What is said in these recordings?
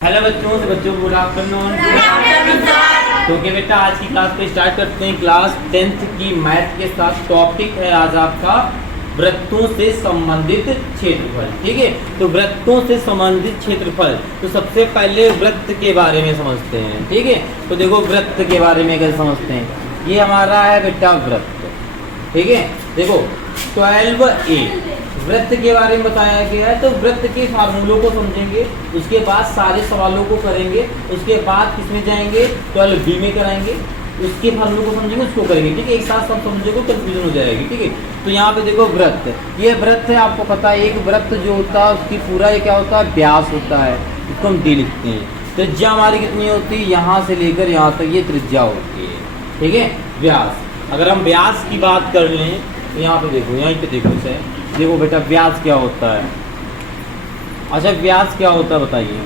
Hello बच्चों good afternoon. तो क्या बेटा आज की क्लास को स्टार्ट करते हैं। क्लास 10th की मैथ के साथ टॉपिक है आज आपका वृत्तों से संबंधित क्षेत्रफल। ठीक है, तो वृत्तों से संबंधित क्षेत्रफल, तो सबसे पहले वृत्त के बारे में समझते हैं। ठीक है, तो देखो वृत्त के बारे में कैसे समझते हैं। ये हमारा है बेटा वृत्त। ठीक है, देखो 12A वृत्त के बारे में बताया गया है। तो वृत्त के फार्मूलों को समझेंगे, उसके बाद सारे सवालों को करेंगे, उसके बाद किसमें जाएंगे 12B में कराएंगे, उसके फार्मूलों को समझेंगे, उसको करेंगे। ठीक है, एक साथ सब समझेंगे, कंफ्यूजन हो जाएगी। ठीक है, तो यहाँ पे देखो वृत्त, ये वृत्त है, आपको पता है एक वृत्त जो होता है उसकी पूरा ये क्या होता है, व्यास होता है, इसको हम D लिखते हैं। त्रिज्या हमारी कितनी होती है, यहाँ से लेकर यहाँ तक ये त्रिज्या होती है। ठीक है, व्यास, अगर हम व्यास की बात कर लें तो यहाँ पे देखो, यहीं पे देखो से देखो बेटा व्यास क्या होता है। अच्छा व्यास क्या होता है बताइए,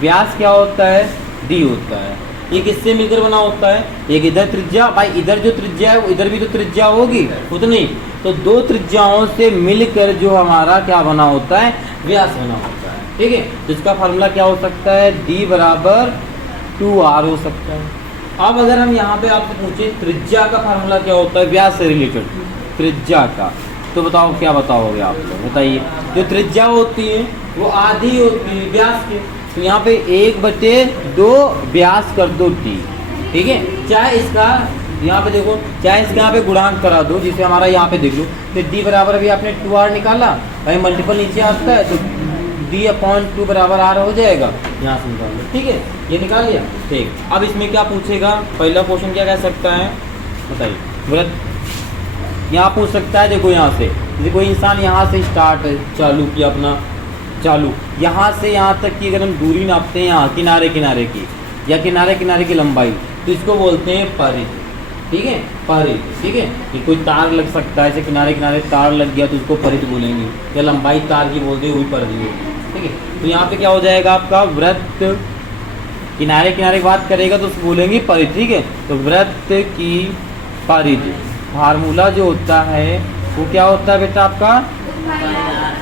व्यास क्या होता है, D होता है। ये किससे मिलकर बना होता है, एक इधर त्रिज्या, भाई इधर जो त्रिज्या है इधर भी तो त्रिज्या होगी उतनी, तो दो त्रिज्याओं से मिलकर जो हमारा क्या बना होता है, व्यास बना होता है। ठीक है, जिसका फार्मूला क्या हो सकता है, D बराबर 2R हो सकता है। अब अगर हम यहाँ पे आपसे पूछे त्रिज्या का फार्मूला क्या होता है व्यास से रिलेटेड, त्रिज्या का, तो बताओ क्या बताओगे आप लोग, बताइए। जो त्रिज्या होती है वो आधी होती है व्यास के, तो यहाँ पे 1/2 व्यास कर दो D। ठीक है, चाहे इसका यहाँ पे देखो, चाहे इसका यहाँ पे गुणांक करा दो, जिसे हमारा यहाँ पे देख लो, तो D बराबर भी आपने 2R निकाला, भाई मल्टीपल नीचे आता है तो D/2 बराबर R हो जाएगा, यहाँ से निकाल लो। ठीक है, ये निकाल लिया। ठीक, अब इसमें क्या पूछेगा, पहला क्वेश्चन क्या कह सकता है बताइए। वृत्त यहाँ पूछ सकता है, देखो यहाँ से, जैसे कोई इंसान यहाँ से स्टार्ट चालू किया अपना, चालू यहाँ से यहाँ तक की अगर हम दूरी नापते हैं, यहाँ किनारे किनारे की या किनारे किनारे की लंबाई, तो इसको बोलते हैं परिधि। ठीक है, परिधि। ठीक है, कि कोई तार लग सकता है, जैसे किनारे किनारे तार लग गया तो उसको परिधि बोलेंगे, या लंबाई तार की बोलते हैं वही परिधि होगी। ठीक है, तो यहाँ पे क्या हो जाएगा आपका वृत्त, किनारे किनारे की बात करेगा तो उसको बोलेंगे परिधि। ठीक है, तो वृत्त की परिधि फार्मूला जो होता है वो क्या होता है बेटा आपका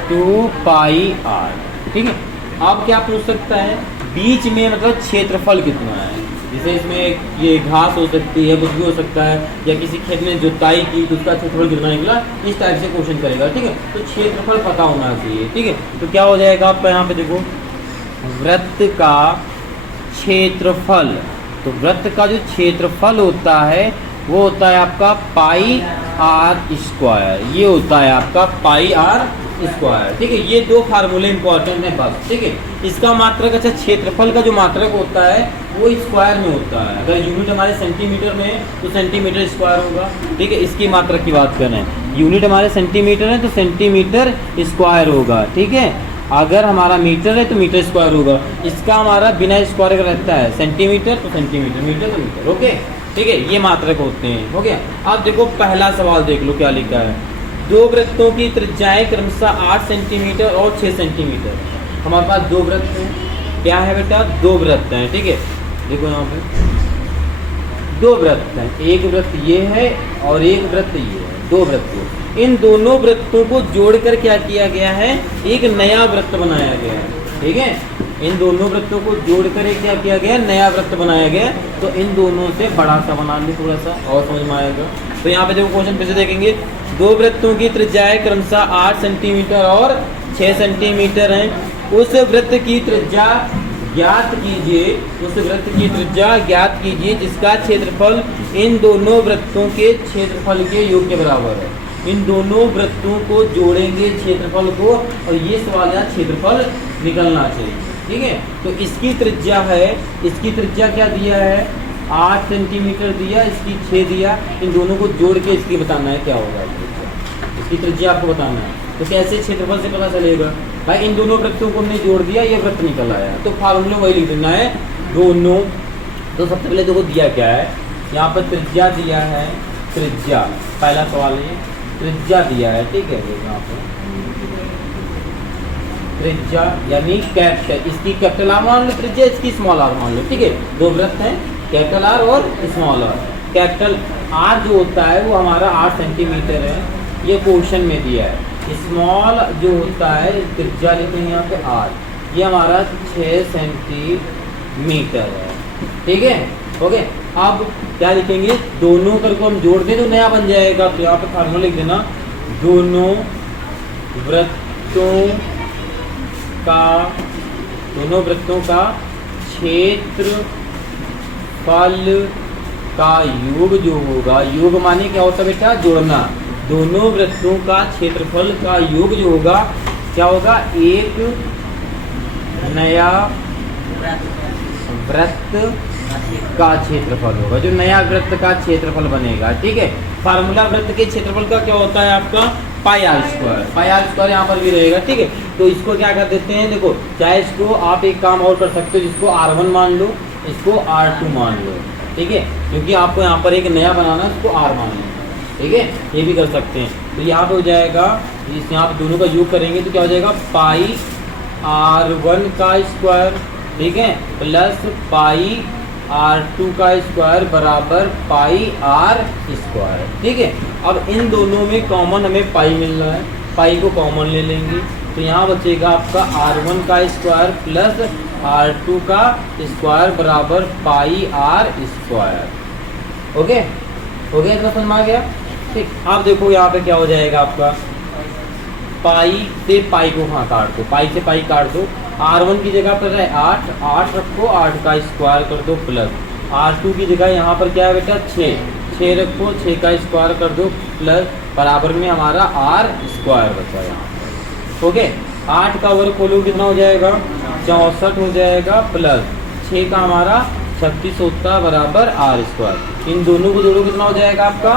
2πr। ठीक है, अब क्या पूछ सकता है, बीच में मतलब क्षेत्रफल कितना है, जैसे इसमें ये घास हो सकती है, कुछ भी हो सकता है, या किसी खेत में जुताई की तो उसका क्षेत्रफल कितना निकला, इस टाइप से क्वेश्चन करेगा। ठीक है, तो क्षेत्रफल पता होना चाहिए। ठीक है, तो क्या हो जाएगा आपका यहाँ पे देखो वृत्त का क्षेत्रफल, तो वृत्त का जो क्षेत्रफल होता है वो होता है आपका πr², ये होता है आपका πr²। ठीक है, ये दो फार्मूले इंपॉर्टेंट हैं बस। ठीक है, इसका मात्रक, अच्छा क्षेत्रफल का जो मात्रक होता है वो स्क्वायर में होता है, अगर यूनिट हमारे सेंटीमीटर में है तो सेंटीमीटर स्क्वायर होगा। ठीक है, इसकी मात्रक की बात कर रहे हैं, यूनिट हमारे सेंटीमीटर है तो सेंटीमीटर स्क्वायर होगा। ठीक है, अगर हमारा मीटर है तो मीटर स्क्वायर होगा, इसका हमारा बिना स्क्वायर का रहता है, सेंटीमीटर तो सेंटीमीटर, मीटर तो मीटर। ओके, ठीक है, ये मात्रक होते हैं। हो गया, अब देखो पहला सवाल देख लो क्या लिखा है, दो वृत्तों की त्रिज्याएं क्रमशः 8 सेंटीमीटर और 6 सेंटीमीटर। हमारे पास दो वृत्त हैं, क्या है बेटा, दो वृत्त हैं। ठीक है, देखो यहाँ पे दो वृत्त हैं, एक वृत्त ये है और एक वृत्त ये है, दो वृत्त। इन दोनों वृत्तों को जोड़कर क्या किया गया है, एक नया वृत्त बनाया गया है। ठीक है, इन दोनों वृत्तों को जोड़कर एक क्या किया गया, नया वृत्त बनाया गया। तो इन दोनों से बड़ा सा बना ली, थोड़ा सा और समझ में आएगा। तो यहाँ पे देखो क्वेश्चन फिर से देखेंगे, दो वृत्तों की त्रिज्याएं क्रमशः 8 सेंटीमीटर और 6 सेंटीमीटर हैं। उस वृत्त की त्रिज्या ज्ञात कीजिए, उस वृत्त की त्रिज्या ज्ञात कीजिए जिसका क्षेत्रफल इन दोनों वृत्तों के क्षेत्रफल के योग के बराबर है। इन दोनों वृत्तों को जोड़ेंगे क्षेत्रफल को, और ये सवाल यहाँ क्षेत्रफल निकलना चाहिए। ठीक है, तो इसकी त्रिज्या है, इसकी त्रिज्या क्या दिया है 8 सेंटीमीटर दिया, इसकी 6 दिया, इन दोनों को जोड़ के इसकी बताना है क्या होगा, इसकी त्रिज्या आपको बताना है। तो कैसे क्षेत्रफल से पता चलेगा, भाई इन दोनों वृत्तों को हमने जोड़ दिया, ये वृत्त निकल आया, तो फार्मूला वही लिख देना है दोनों। तो सबसे पहले देखो दिया क्या है, यहाँ पर त्रिज्या दिया है, त्रिज्या पहला सवाल है, त्रिज्या दिया है। ठीक है, यहाँ पर त्रिज्या यानी कैपिटल, इसकी कैपिटल आर मान लो त्रिज्या, इसकी स्मॉल आर मान लो। ठीक है, दो वृत्त हैं, कैपिटल आर और स्मॉल आर। कैपिटल आर जो होता है वो हमारा 8 सेंटीमीटर है, ये क्वेश्चन में दिया है। स्मॉल जो होता है त्रिज्या लिखेंगे यहाँ पे आर, ये हमारा 6 सेंटीमीटर है, ठीक है। ओके, अब क्या लिखेंगे, दोनों कर को हम जोड़ दें तो नया बन जाएगा। तो यहाँ पे फार्मूला लिख देना, दोनों वृत्तों का क्षेत्रफल का योग जो होगा, योग माने क्या होता है बेटा, जोड़ना। दोनों वृत्तों का क्षेत्रफल का योग जो होगा क्या होगा, एक नया वृत्त का क्षेत्रफल होगा, जो नया वृत्त का क्षेत्रफल बनेगा, ठीक है। फार्मूला वृत्त के क्षेत्रफल का क्या होता है आपका, pi r square. Pi r square यहाँ पर भी रहेगा, ठीक है। तो इसको क्या कर देते हैं, देखो चाहे इसको आप एक काम और कर सकते हो, जिसको R1 मान लो, इसको R2 मान लो, ठीक है, क्योंकि आपको यहाँ पर एक नया बनाना है, इसको R मान लो, ठीक है, ये भी कर सकते हैं। तो यहाँ पे हो जाएगा, इस यहाँ पे दोनों का योग करेंगे तो क्या हो जाएगा, पाई R1 का स्क्वायर, ठीक है, प्लस पाई R2 का स्क्वायर बराबर पाई R स्क्वायर, ठीक है। अब इन दोनों में कॉमन हमें पाई मिल रहा है, पाई को कॉमन ले लेंगे तो यहाँ बचेगा आपका R1 का स्क्वायर प्लस R2 का स्क्वायर बराबर पाई R स्क्वायर। ओके, हो गया, इतना समझ में आ गया, ठीक। अब देखो यहाँ पे क्या हो जाएगा आपका, पाई से पाई को हाँ काट दो, पाई से पाई काट दो, R1 की जगह पर है 8, 8 रखो, 8 का स्क्वायर कर दो, प्लस R2 की जगह यहाँ पर क्या है बेटा 6 रखो, 6 का स्क्वायर कर दो, प्लस बराबर में हमारा R स्क्वायर बचा यहाँ। ओके, 8 का वर्ग खोलो कितना हो जाएगा, 64 हो जाएगा, प्लस 6 का हमारा 36 होता है बराबर R स्क्वायर। इन दोनों को जोड़ो कितना हो जाएगा आपका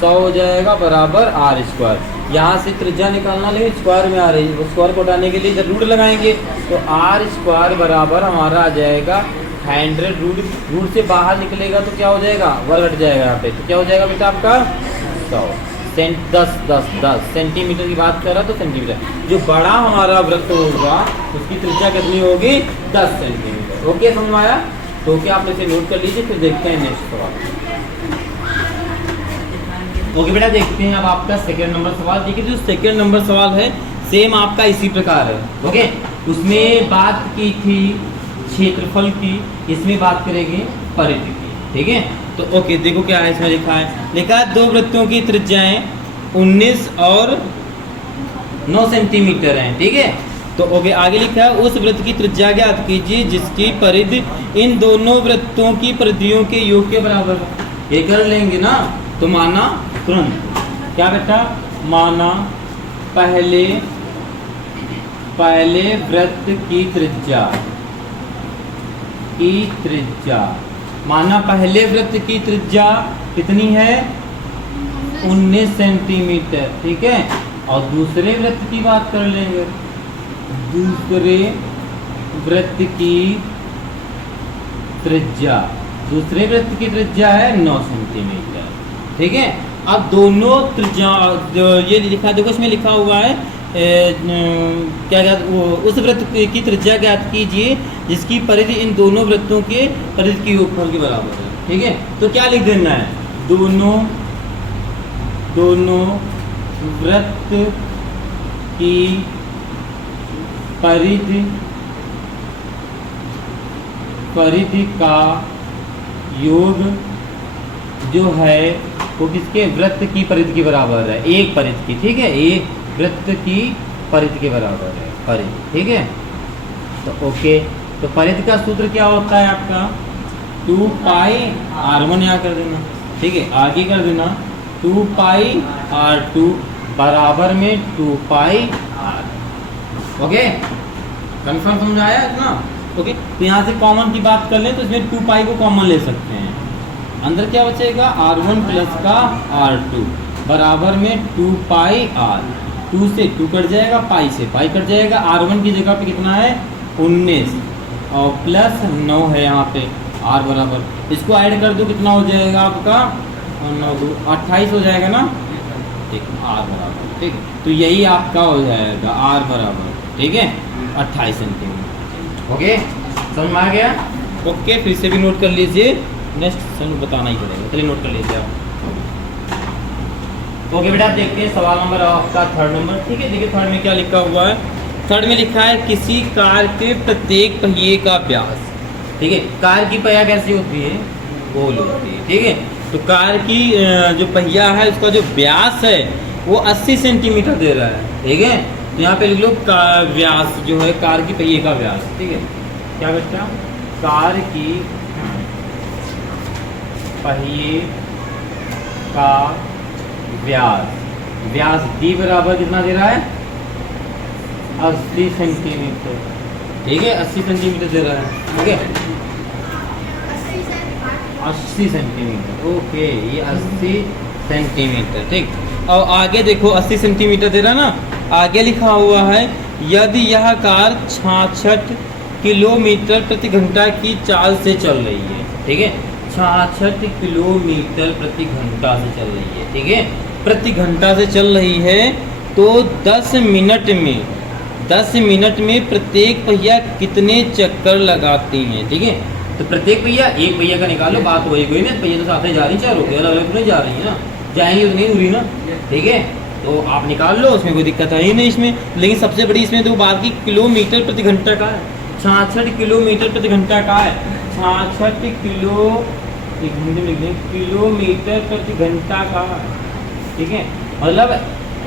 100 हो जाएगा बराबर R स्क्वायर। यहाँ से त्रिज्या निकालना, लेकिन स्क्वायर में आ रही है, स्क्वायर को हटाने के लिए जब रूट लगाएंगे तो R स्क्वायर बराबर हमारा आ जाएगा 100, रूट से बाहर निकलेगा तो क्या हो जाएगा, वर्ग हट जाएगा यहाँ पे, तो क्या हो जाएगा बेटा आपका 100 10 सेंटीमीटर की बात कर रहा तो सेंटीमीटर। जो बड़ा हमारा वृत्त होगा उसकी त्रिज्या कितनी होगी, 10 सेंटीमीटर। ओके, समझ में आया? तो क्या आप इसे नोट कर लीजिए, फिर देखते हैं नेक्स्ट सवाल। ओके बेटा, देखते हैं अब आपका सेकंड नंबर सवाल। देखिए जो सेकंड नंबर सवाल है सेम आपका इसी प्रकार है। ओके, उसमें बात की थी क्षेत्रफल की, इसमें बात करेंगे परिधि की, ठीक है। तो ओके, देखो क्या है इसमें लिखा है, लिखा है दो वृत्तों की त्रिज्याएं 19 और 9 सेंटीमीटर हैं, ठीक है। तो ओके, आगे लिखा है उस वृत्त की त्रिज्या ज्ञात कीजिए जिसकी परिधि इन दोनों वृत्तों की परिधियों के योग के बराबर है। ये कर लेंगे ना, तो माना तुरंत क्या बेटा, माना पहले वृत्त की त्रिज्या माना पहले वृत्त की त्रिज्या कितनी है, 19 सेंटीमीटर, ठीक है। और दूसरे वृत्त की बात कर लेंगे, दूसरे वृत्त की त्रिज्या है 9 सेंटीमीटर, ठीक है। अब दोनों त्रिज्या ये लिखा, देखो इसमें लिखा हुआ है क्या उस वृत्त की त्रिज्या ज्ञात कीजिए जिसकी परिधि इन दोनों वृत्तों के परिधि के योगफल के बराबर है, ठीक है। तो क्या लिख देना है, दोनों वृत्त की परिधि का योग जो है वो किसके, वृत्त की परिधि के बराबर है, एक परिधि की, ठीक है, एक वृत्त की परिधि के बराबर है परिधि, ठीक है। तो ओके, तो परिधि का सूत्र क्या होता है आपका, 2 पाई R1 यहाँ कर देना, ठीक है, आगे कर देना 2 पाई R2 बराबर में 2 पाई R। ओके, कंफर्म समझ आया इतना? ओके, तो यहाँ से कॉमन की बात कर लें तो इसमें 2 पाई को कॉमन ले सकते हैं, अंदर क्या बचेगा R1 प्लस का R2 बराबर में 2 पाई R। 2 से 2 कट जाएगा, पाई से पाई कट जाएगा, R1 की जगह पे कितना है 19 और प्लस 9 है यहाँ पे R बराबर, इसको ऐड कर दो कितना हो जाएगा आपका 9 2 28 हो जाएगा ना, ठीक, R बराबर, ठीक है। तो यही आपका हो जाएगा R बराबर, ठीक है, 28 सेंटीमीटर। ओके, समझ में आ गया? ओके, फिर से भी नोट कर लीजिए, नेक्स्ट सर बताना ही पड़ेगा, चलिए नोट कर लीजिए आप। ओके बेटा, देखते हैं सवाल नंबर आपका थर्ड नंबर, ठीक है। देखिए थर्ड में क्या लिखा हुआ है, थर्ड में लिखा है किसी कार के प्रत्येक पहिए का व्यास। ठीक है, कार की पहिया कैसी होती है, गोल होती है। ठीक है, तो कार की जो पहिया है उसका जो व्यास है वो 80 सेंटीमीटर दे रहा है। ठीक है, तो यहाँ पे लिख लो व्यास जो है कार की पहिए का व्यास। ठीक है, क्या करते हैं, कार की पहिए का व्यास डी बराबर कितना दे रहा है, 80 सेंटीमीटर। ठीक है, 80 सेंटीमीटर दे रहा है। ठीक है, 80 सेंटीमीटर। ओके, ये 80 सेंटीमीटर। ठीक, और आगे देखो 80 सेंटीमीटर दे रहा है ना, आगे लिखा हुआ है यदि यह कार 66 किलोमीटर प्रति घंटा की चाल से चल रही है। ठीक है, 66 किलोमीटर प्रति घंटा से चल रही है। ठीक है, प्रति घंटा से चल रही है तो 10 मिनट में प्रत्येक पहिया कितने चक्कर लगाती हैं। ठीक है, तो प्रत्येक पहिया, एक पहिया का निकालो, बात वही कोई नहीं, पहिया तो साथ में जा रही, चार हो गए, अलग अलग नहीं जा रही है ना, जाएंगी तो नहीं दूरी ना। ठीक है, तो आप निकाल लो, उसमें कोई दिक्कत है ही नहीं इसमें। लेकिन सबसे बड़ी इसमें तो बात की किलोमीटर प्रति घंटा का है, 66 किलोमीटर प्रति घंटा का है, 66 किलोमीटर प्रति घंटा का। ठीक है, मतलब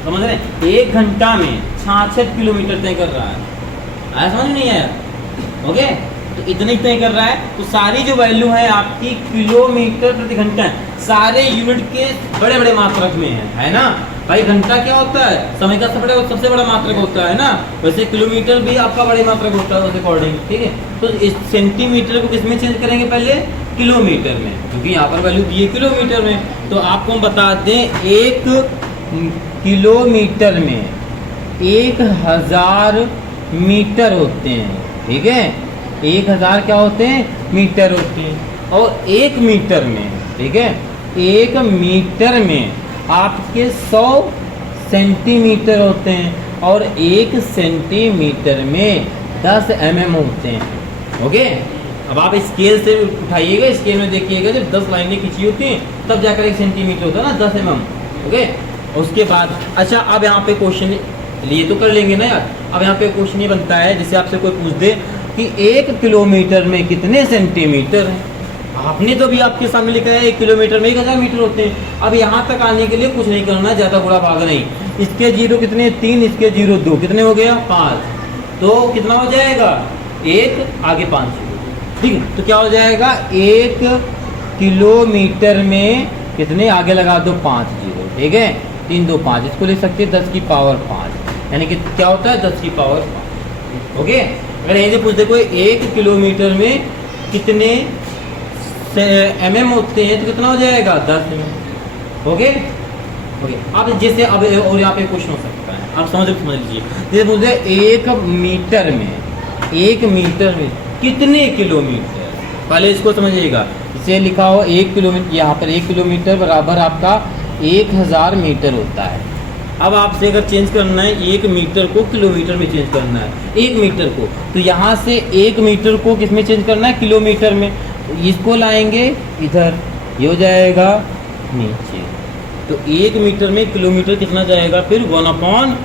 समझ रहे हैं, एक घंटा में 66 किलोमीटर तय कर रहा है। आया समझ नहीं आया? ओके, तो इतने तय कर रहा है, तो सारी जो वैल्यू है आपकी किलोमीटर प्रति घंटा है, सारे यूनिट के बड़े बड़े मात्रक में है ना भाई। घंटा क्या होता है, समय का सबसे बड़ा मात्रक होता है ना, वैसे किलोमीटर भी आपका बड़े मात्रक होता है उस अकॉर्डिंग। ठीक है, तो इस सेंटीमीटर को किसमें चेंज करेंगे, पहले किलोमीटर में, क्योंकि यहाँ पर वैल्यू दी है किलोमीटर में। तो आपको हम बता दें, एक किलोमीटर में 1000 मीटर होते हैं। ठीक है, 1000 क्या होते हैं, मीटर होते हैं। और एक मीटर में, ठीक है, एक मीटर में आपके 100 सेंटीमीटर होते हैं, और एक सेंटीमीटर में 10 mm होते हैं। ओके, अब आप स्केल से उठाइएगा, स्केल में देखिएगा, जब 10 लाइनें खींची होती हैं तब जाकर एक सेंटीमीटर होता है ना, 10 mm। ओके, उसके बाद अच्छा, अब यहाँ पे क्वेश्चन लिए तो कर लेंगे ना यार। अब यहाँ पे क्वेश्चन ये बनता है, जैसे आपसे कोई पूछ दे कि 1 किलोमीटर में कितने सेंटीमीटर हैं, आपने तो भी आपके सामने लिखा है 1 किलोमीटर में 1000 मीटर होते हैं। अब यहाँ तक आने के लिए कुछ नहीं करना, ज़्यादा बुरा भाग नहीं। इसके 0 कितने, 3, इसके 0 2, कितने हो गया, 5। तो कितना हो जाएगा, 1 आगे 5। ठीक है, तो क्या हो जाएगा, 1 किलोमीटर में कितने, आगे लगा दो 5 0। ठीक है, 3 2 5, इसको लिख सकते हैं 10 की पावर 5, यानी कि क्या होता है 10 की पावर 5। ओके, अगर यहीं से पूछते कोई 1 किलोमीटर में कितने mm होते हैं तो कितना हो जाएगा, 10 mm। ओके ओके, अब जैसे अब और यहाँ पे क्वेश्चन हो सकता है, आप समझ लीजिए, जैसे बोलते 1 मीटर में कितने किलोमीटर, पहले इसको समझिएगा। इसे लिखा हो 1 किलोमीटर, यहाँ पर 1 किलोमीटर बराबर आपका 1000 मीटर होता है। अब आपसे अगर चेंज करना है 1 मीटर को किलोमीटर में चेंज करना है, 1 मीटर को, तो यहाँ से 1 मीटर को किस में चेंज करना है, किलोमीटर में। इसको लाएंगे इधर, ये हो जाएगा नीचे, तो 1 मीटर में किलोमीटर कितना जाएगा, फिर 1/1000।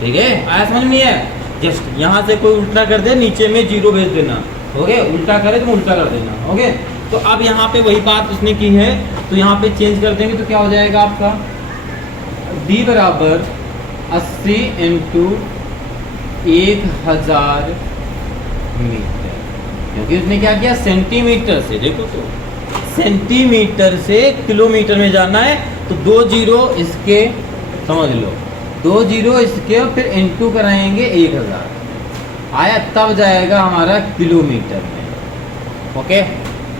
ठीक है, आया समझ में नहीं है? जस्ट यहाँ से कोई उल्टा कर दे, नीचे में 0 भेज देना। ओके, उल्टा करे तो उल्टा कर देना। ओके, तो अब यहाँ पे वही बात उसने की है, तो यहाँ पे चेंज कर देंगे तो क्या हो जाएगा आपका, D बराबर 80 × 1000 मीटर, क्योंकि उसने क्या किया, सेंटीमीटर से, देखो तो सेंटीमीटर से किलोमीटर में जाना है, तो 2 0 इसके, समझ लो 2 0 इसके, और फिर इनटू कराएंगे 1000, आया तब जाएगा हमारा किलोमीटर में। ओके,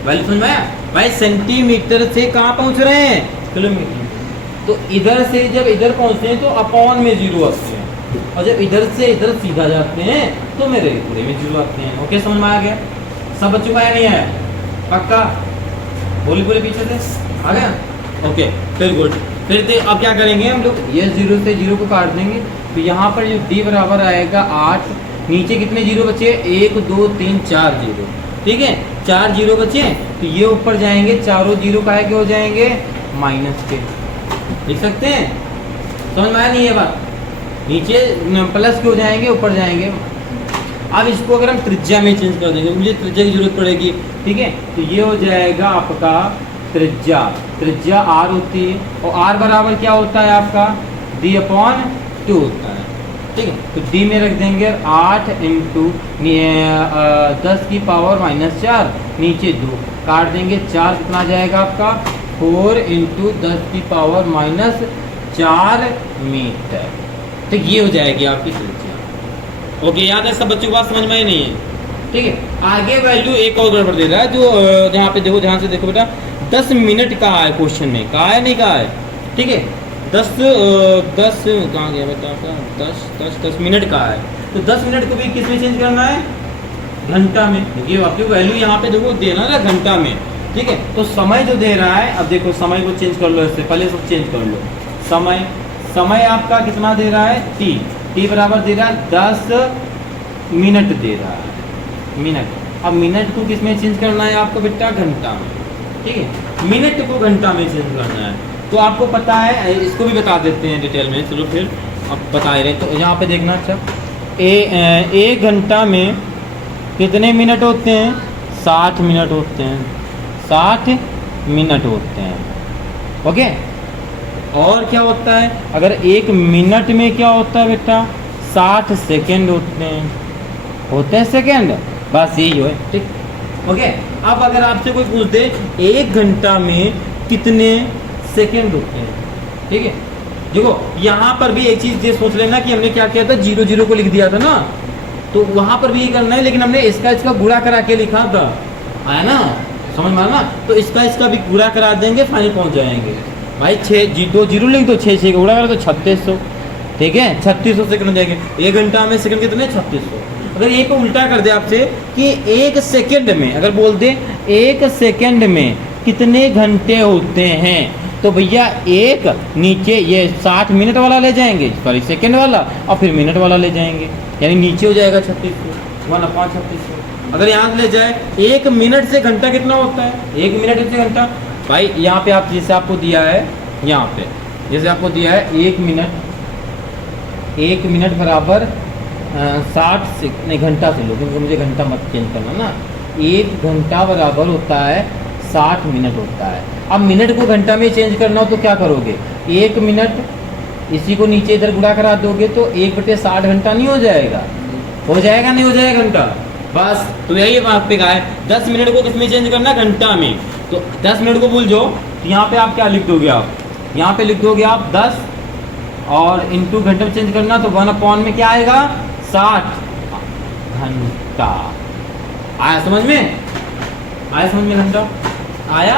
वैल्यू समझ में आया भाई, सेंटीमीटर से कहाँ पहुँच रहे हैं, किलोमीटर। तो इधर से जब इधर पहुँचते हैं तो अपॉन में 0 आते हैं, और जब इधर से इधर सीधा जाते हैं तो मेरे पूरे में 0 आते हैं। ओके, समझ में आ गया, सब बच्चों का या नहीं है, पक्का, बोली बोले पीछे से आ गया। ओके, फिर गुड, फिर अब क्या करेंगे हम लोग, ये 0 से 0 को काट देंगे, तो यहाँ पर जो D बराबर आएगा 8, नीचे कितने 0 बचे, 1 2 3 4 0। ठीक है, 4 0 बचे, तो ये ऊपर जाएंगे, चारों 0 का है कि हो जाएंगे माइनस के, लिख सकते हैं। समझ में आया नहीं ये बात? नीचे प्लस के हो जाएंगे, ऊपर जाएंगे। अब इसको अगर हम त्रिज्या में चेंज कर देंगे, मुझे त्रिज्या की जरूरत पड़ेगी, ठीक है, तो ये हो जाएगा आपका त्रिज्या। त्रिज्या r होती है और r बराबर क्या होता है आपका d/2 होता है, ठीक है। तो d में रख देंगे 8 इंटू 10 की पावर -4, नीचे 2 काट देंगे, 4 कितना जाएगा आपका 4 इंटू 10 की पावर -4 मीटर। तो ये हो जाएगी आपकी त्रिज्या। ओके, याद है सब बच्चों को? बात समझ में ही नहीं है, ठीक है। आगे वैल्यू एक और गड़बड़ दे रहा है, जो यहाँ पे देखो, ध्यान से देखो बेटा, 10 मिनट का है क्वेश्चन में, कहा है नहीं कहा है, ठीक है। 10 कहाँ गया बेटा आपका, 10 मिनट का है, तो 10 मिनट को भी किस में चेंज करना है, घंटा में। ये आपकी वैल्यू यहाँ पे देखो देना ना घंटा में, ठीक है। तो समय जो दे रहा है, अब देखो समय को चेंज कर लो, इससे पहले सब चेंज कर लो। समय आपका कितना दे रहा है, t बराबर दे रहा है 10 मिनट दे रहा है, मिनट। अब मिनट को किस में चेंज करना है आपको बेटा, घंटा में, ठीक है। मिनट को घंटा में चेंज करना है, तो आपको पता है, इसको भी बता देते हैं डिटेल में, चलो फिर अब बता ही रहे। तो यहाँ पे देखना, अच्छा, एक घंटा में कितने मिनट होते हैं, 60 मिनट होते हैं, 60 मिनट होते हैं, ओके। और क्या होता है, अगर एक मिनट में क्या होता है बेटा, 60 सेकेंड होते हैं सेकेंड, बस यही है, ठीक, ओके। अब अगर आपसे कोई पूछ दे एक घंटा में कितने सेकेंड होते हैं, ठीक है, देखो यहाँ पर भी एक चीज ये सोच लेना कि हमने क्या किया था, 0 को लिख दिया था ना, तो वहां पर भी ये करना है, लेकिन हमने इसका गुणा करा के लिखा था, आया ना, समझ में आया ना। तो इसका भी गुणा करा देंगे, फाइनल पहुंच जाएंगे भाई। 2 0 लिख दो, 6 का गुणा करा तो 3600, ठीक है, 3600 सेकंड हो जाएंगे। एक घंटा में सेकंड कितने, 3600। अगर ये को उल्टा कर दे आपसे कि एक सेकंड में, अगर बोल दे एक सेकंड में कितने घंटे होते हैं, तो भैया एक नीचे ये 60 मिनट वाला ले जाएंगे, सॉरी सेकंड वाला, और फिर मिनट वाला ले जाएंगे, यानी नीचे हो जाएगा 3600, 1/3600। अगर यहाँ ले जाए एक मिनट से घंटा कितना होता है, एक मिनट से घंटा, भाई यहाँ पे आप जैसे आपको दिया है, यहाँ पे जैसे आपको दिया है एक मिनट बराबर 60 से, नहीं घंटा से लो, क्योंकि मुझे घंटा मत चेंज करना ना। एक घंटा बराबर होता है 60 मिनट होता है। अब मिनट को घंटा में चेंज करना हो तो क्या करोगे, एक मिनट इसी को नीचे इधर गुणा करा दोगे तो 1/60 घंटा नहीं हो जाएगा, हो जाएगा नहीं हो जाएगा घंटा, बस। तो यही बात पे कहा है 10 मिनट को किसमें चेंज करना, घंटा में। तो 10 मिनट को भूल जाओ, तो यहाँ पे आप क्या लिख दोगे, आप यहाँ पे लिख दोगे आप 10 और इंटू घंटे में चेंज करना, तो 1/, में क्या आएगा 60 घंटा। आया समझ में, आया समझ में, घंटा आया।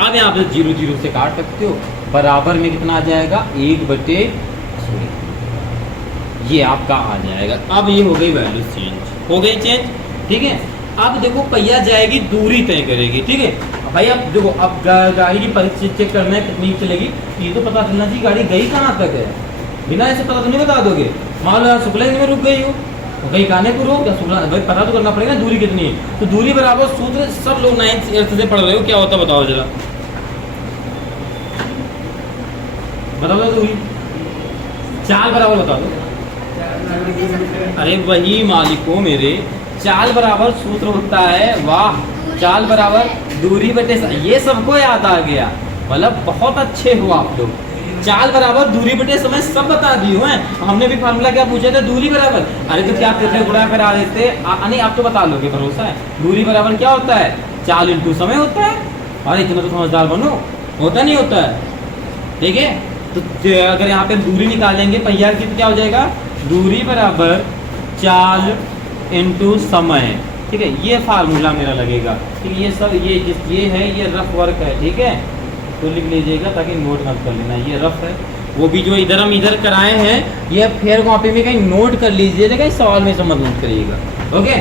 अब यहाँ पे 0 से काट सकते हो, बराबर में कितना आ जाएगा, 1/6, ये आपका आ जाएगा। अब ये हो गई वैल्यू चेंज, हो गई चेंज, ठीक है। अब देखो पहिया जाएगी, दूरी तय करेगी, ठीक है भाई। अब देखो, अब गाड़ी की परिस्थिति चेक करना है कितनी चलेगी, ये तो पता चलना चाहिए गाड़ी गई कहाँ तक है, बिना ऐसे पता तो नहीं बता दोगे। मान लो यहाँ शुक्ला में रुक गई हो, तो कहीं कानेपुर हो या शुक्ला, भाई पता तो करना पड़ेगा दूरी कितनी है। तो दूरी बराबर सूत्र सब लोग 9th 8th से पढ़ रहे हो, क्या होता बताओ जरा, बताओ तो दूरी, चाल बराबर बता दो। अरे वही मालिको मेरे, चाल बराबर सूत्र होता है, वाह, चाल बराबर दूरी बटे, ये सबको याद आ गया, मतलब बहुत अच्छे हो आप लोग। चाल बराबर दूरी बटे समय सब बता दिए हैं। हमने भी फार्मूला क्या पूछा था, दूरी बराबर, अरे तो क्या करते गुणा करा देते, नहीं आप तो बता लोगे, भरोसा है। दूरी बराबर क्या होता है, चाल इंटू समय होता है। अरे इतना तो समझदार बनो, होता नहीं होता है, ठीक है। तो अगर यहाँ पे दूरी निकालेंगे पहिया की, तो क्या हो जाएगा, दूरी बराबर चाल इंटू समय, ठीक है। ये फार्मूला मेरा लगेगा, ठीक है। ये सब ये है, ये रफ वर्क है, ठीक है, तो लिख लीजिएगा ताकि नोट मत कर लेना, ये रफ है। वो भी जो इधर हम इधर कराए हैं, ये फेयर कॉपी में कहीं नोट कर लीजिएगा, कहीं सवाल में समझ नोट करिएगा, ओके।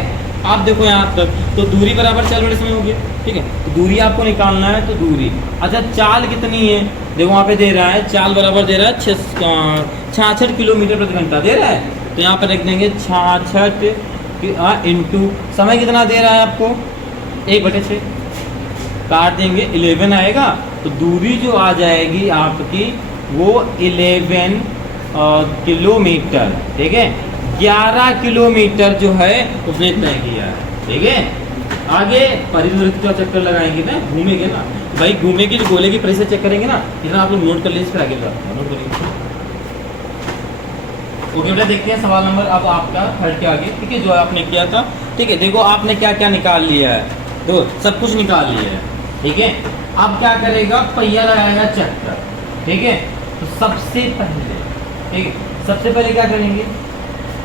आप देखो यहाँ तक, तो दूरी बराबर चाल बटे समय हो गया, ठीक है। तो दूरी आपको निकालना है, तो दूरी, अच्छा चाल कितनी है, देखो वहाँ पे दे रहा है, चाल बराबर दे रहा है 66 किलोमीटर प्रति घंटा दे रहा है। तो यहाँ पर लिख देंगे 66 इंटू समय कितना दे रहा है आपको, 1/6, काट देंगे 11 आएगा। तो दूरी जो आ जाएगी आपकी वो 11 किलोमीटर, ठीक है, 11 किलोमीटर जो है उसने तय किया है, ठीक है। आगे परिवृत्त का चक्कर लगाएंगे ना, घूमेंगे ना भाई, घूमेंगे, जो गोले की परिधि चेक करेंगे ना, इतना आप लोग नोट कर लीजिए, फिर आगे नोट करेंगे। ओके बेटा, देखते हैं सवाल नंबर अब आपका 3 के आगे, ठीक है, जो आपने किया था, ठीक है। देखो आपने क्या क्या निकाल लिया है, तो सब कुछ निकाल लिया है, ठीक है। अब क्या करेगा, पहिया लगाएगा चक्कर, ठीक है। तो सबसे पहले, ठीक है, सबसे पहले क्या करेंगे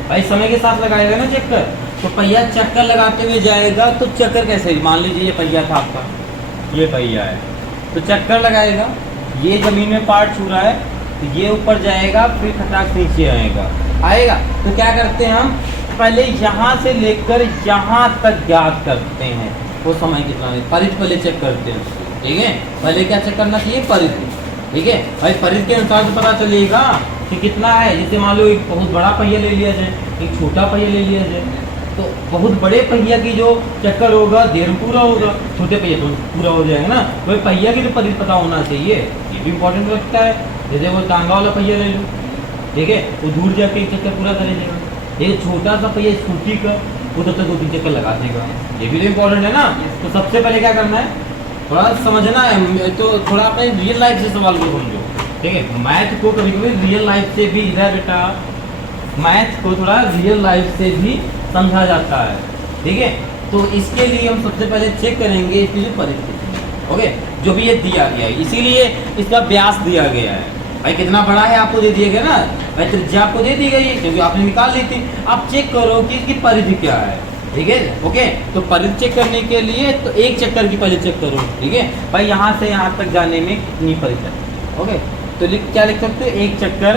भाई, समय के साथ लगाएगा ना चक्कर, तो पहिया चक्कर लगाते हुए जाएगा, तो चक्कर कैसे, मान लीजिए ये पहिया था आपका, ये पहिया है, तो चक्कर लगाएगा, ये जमीन में पार्ट छू रहा है, तो ये ऊपर जाएगा, फिर खटाक नीचे आएगा। तो क्या करते हैं हम, पहले यहाँ से लेकर यहाँ तक ज्ञात करते हैं वो समय कितना है, परिधि पहले चेक करते हैं उसको, ठीक है। पहले क्या चेक करना चाहिए, परिधि, ठीक है भाई। परिधि के अनुसार तो पता चलेगा कि कितना है। जैसे मान लो एक बहुत बड़ा पहिया ले लिया जाए, एक छोटा पहिया ले लिया जाए, तो बहुत बड़े पहिया की जो चक्कर होगा देर में पूरा होगा, छोटे पहिया तो पूरा हो जाएगा ना। वही पहिया की तो परिधि पता होना चाहिए, ये भी इंपॉर्टेंट रखता है। जैसे वो टांगा वाला पहिया ले लो, ठीक है, वो दूर जाके एक चक्कर पूरा करेगा। ये छोटा सा पहिया स्कूटी का, वो तब तक 2-3 चक्कर लगा देगा, ये भी तो इम्पोर्टेंट है ना। तो सबसे पहले क्या करना है, थोड़ा समझना है, तो थोड़ा अपने रियल लाइफ से सवाल को समझो, ठीक है। मैथ को कभी कभी रियल लाइफ से भी, इधर बेटा मैथ को थोड़ा रियल लाइफ से भी समझा जाता है, ठीक है। तो इसके लिए हम सबसे पहले चेक करेंगे इसकी जो परिधि, ओके, जो भी ये दिया गया है, इसीलिए इसका व्यास दिया गया है भाई, कितना बड़ा है आपको दे दिया गया ना भाई, त्रिज्या आपको दे दी गई है क्योंकि आपने निकाल ली थी। आप चेक करो कि इसकी परिधि क्या है, ठीक है, ओके। तो परिधि चेक करने के लिए तो एक चक्कर की पहले चेक करो, ठीक है भाई, यहाँ से यहाँ तक जाने में कितनी परिधि है, ओके। तो क्या लिख सकते हो, एक चक्कर,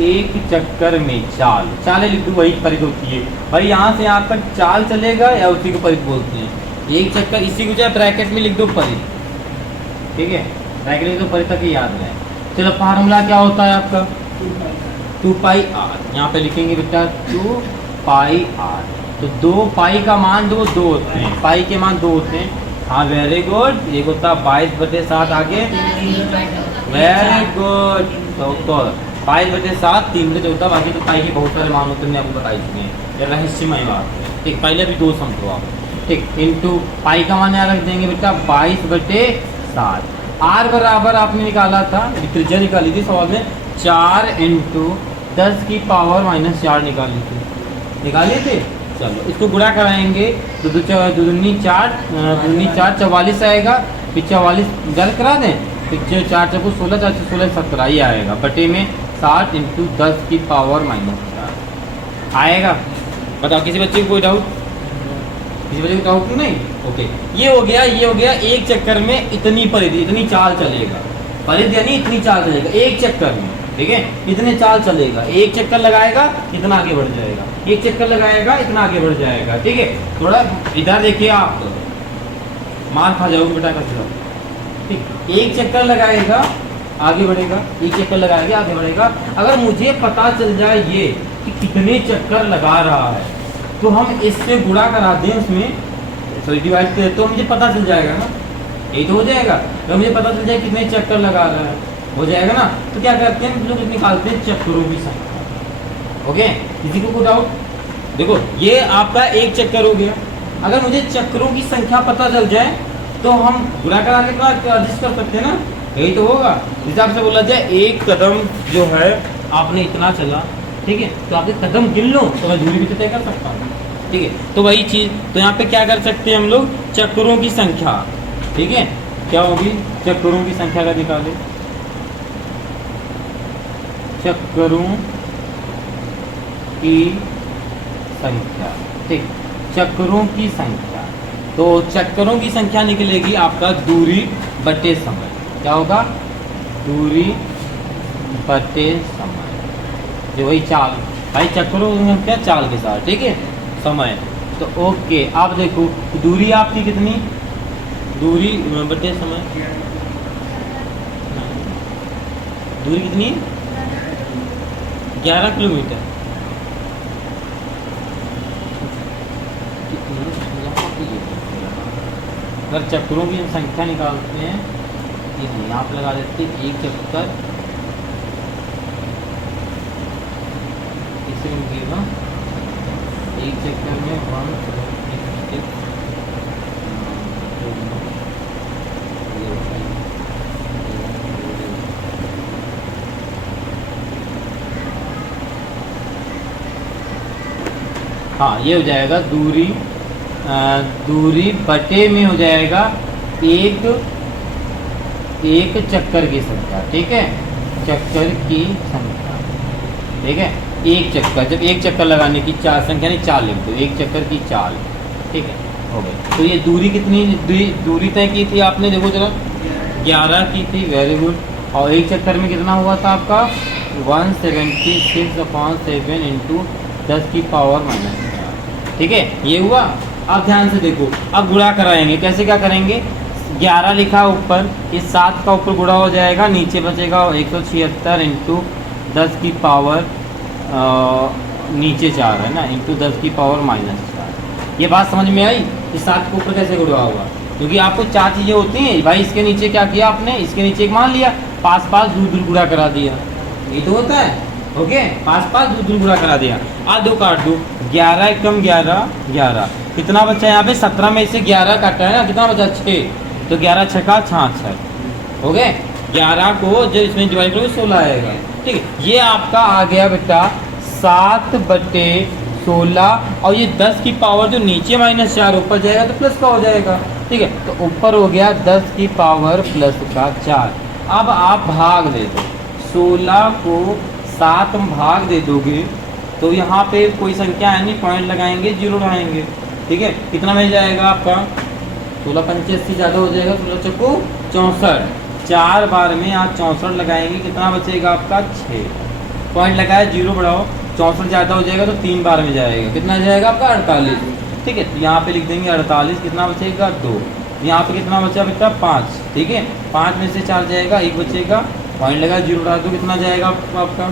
एक चक्कर में चाल लिख दो, वही परिधि होती है भाई। यहाँ से यहाँ तक चाल चलेगा या उसी को परिधि बोलते हैं। एक चक्कर, इसी को चाहे ब्रैकेट में लिख दो परिधि, ठीक है, ब्रैकेट में तो परिधि तक ही याद है। चलो फार्मूला क्या होता है आपका, 2πr, यहाँ पे लिखेंगे बेटा 2πr। तो 2π का मान दो होते हैं, पाई के मान 2 होते हैं, हाँ वेरी गुड। एक होता है 22/7, आगे वेरी गुड। तो 22/7 3/14, बाकी तो पाई के बहुत सारे मान होते हैं, आपको बताई चुके हैं, ये रहस्यमय बात है, ठीक। पहले भी 2 समझो आप, ठीक। इंटू पाई का मान यहाँ रख देंगे बेटा 22/7। आर बराबर आपने निकाला था, त्रिज्या निकाली थी सवाल में, 4 × 10⁻⁻4 निकाली थी। चलो इसको गुणा कराएंगे, तो 2 दूनी 4, 44 आएगा, फिर 44 जल करा दें, फिर 4 × 16, 4 × 16 17 ही आएगा, बटे में 7 × 10⁻⁻4 आएगा। बताओ किसी बच्चे को कोई डाउट, किसी बच्चे को डाउट नहीं, ओके। ये हो गया एक चक्कर में इतनी परिधि, इतनी चाल चलेगा, परिधि यानी इतनी चाल चलेगा एक चक्कर में, ठीक है, इतने चाल चलेगा। एक चक्कर लगाएगा इतना आगे बढ़ जाएगा, एक चक्कर लगाएगा इतना आगे बढ़ जाएगा, ठीक है। थोड़ा इधर देखिए, आप मार खा जाओगे बेटा का, ठीक। एक चक्कर लगाएगा आगे बढ़ेगा, एक चक्कर लगाएगा आगे बढ़ेगा। अगर मुझे पता चल जाए ये कि कितने चक्कर लगा रहा है, तो हम इससे गुणा करा दें, उसमें सॉरी डिवाइड करें, तो मुझे पता चल जाएगा ना, यही तो हो जाएगा। तो मुझे पता चल जाए कितने चक्कर लगा रहा है, हो जाएगा ना। तो क्या करते हैं लोग, निकालते हैं चक्करों की संख्या, ओके। किसी को कोई डाउट, देखो ये आपका एक चक्कर हो गया। अगर मुझे चक्करों की संख्या पता चल जाए तो हम गुणा करा के एडजस्ट कर सकते हैं ना, यही तो होगा। जैसे आपसे बोला जाए एक कदम जो है आपने इतना चला, ठीक है, तो आपने कदम गिन लो तो मैं दूरी भी तय कर सकता हूँ, ठीक है। तो वही चीज़, तो यहाँ पे क्या कर सकते हैं हम लोग, चक्करों की संख्या, ठीक है, क्या होगी, चक्करों की संख्या का निकालें, चक्करों की संख्या, ठीक, चक्करों की संख्या। तो चक्करों की संख्या निकलेगी आपका दूरी बटे समय, क्या होगा, दूरी बटे समय, जो वही चाल भाई, चक्करों की संख्या चाल के साथ, ठीक है, समय। तो ओके, आप देखो दूरी आपकी कितनी, दूरी बटे समय, दूरी कितनी, 11 किलोमीटर। अगर चक्करों की संख्या निकालते हैं नहीं, यहाँ पे लगा देते एक चक्कर, इसे मिलेगा एक चक्कर में 176 हाँ ये हो जाएगा दूरी, दूरी बटे में हो जाएगा एक चक्कर की संख्या, ठीक है, चक्कर की संख्या, ठीक है, एक चक्कर, जब एक चक्कर लगाने की चार संख्या नहीं चाल लिख दो, एक चक्कर की चाल, ठीक है, हो गई। तो ये दूरी कितनी दूरी तय की थी आपने, देखो जरा 11 की थी, वेरी गुड। और एक चक्कर में कितना हुआ था आपका 176/7 इंटू 10 की पावर -4, ठीक है, ये हुआ। अब ध्यान से देखो, अब गुणा कराएंगे, कैसे क्या करेंगे, 11 लिखा ऊपर, इस 7 का ऊपर गुणा हो जाएगा, नीचे बचेगा 176 इंटू 10 की पावर नीचे 4 है ना, इंटू 10 की पावर -4। ये बात समझ में आई, इस 7 के ऊपर कैसे गुणा होगा, क्योंकि आपको 4 चीज़ें होती हैं भाई। इसके नीचे क्या किया आपने, इसके नीचे एक मान लिया, पास पास दूर गुणा करा दिया, ये तो होता है, ओके, पास पास दूर गुणा करा दिया। आज दो काट दो, 11 एकम 11 11, कितना बचा यहाँ पे, 17 में से 11 काटा है ना, कितना बचा 6, तो 11 छक्का 66, हो गए। 11 को जब इसमें डिवाइड करोगे 16 आएगा, ठीक है। ये आपका आ गया बेटा 7/16, और ये 10 की पावर जो नीचे -4 ऊपर जाएगा तो प्लस का हो जाएगा, ठीक है, तो ऊपर हो गया 10 की पावर +4। अब आप भाग दे दो, 16 को 7 में भाग दे दोगे तो यहाँ पे कोई संख्या है नहीं, पॉइंट लगाएंगे, 0 लगाएंगे, ठीक है, कितना मिल जाएगा आपका 16 पंचे 80 ज़्यादा हो जाएगा, 16 चक्को 64, 4 बार में आप 64 लगाएंगे, कितना बचेगा आपका 6, पॉइंट लगाया 0 बढ़ाओ, 64 ज़्यादा हो जाएगा तो 3 बार में जाएगा, कितना जाएगा आपका 48, ठीक है, तो यहाँ पे लिख देंगे 48, कितना बचेगा 2, यहाँ पे कितना बचा बेटा 5, ठीक है, 5 में से 4 जाएगा, 1 बचेगा, पॉइंट लगा 0 बढ़ा दो, कितना जाएगा आपका,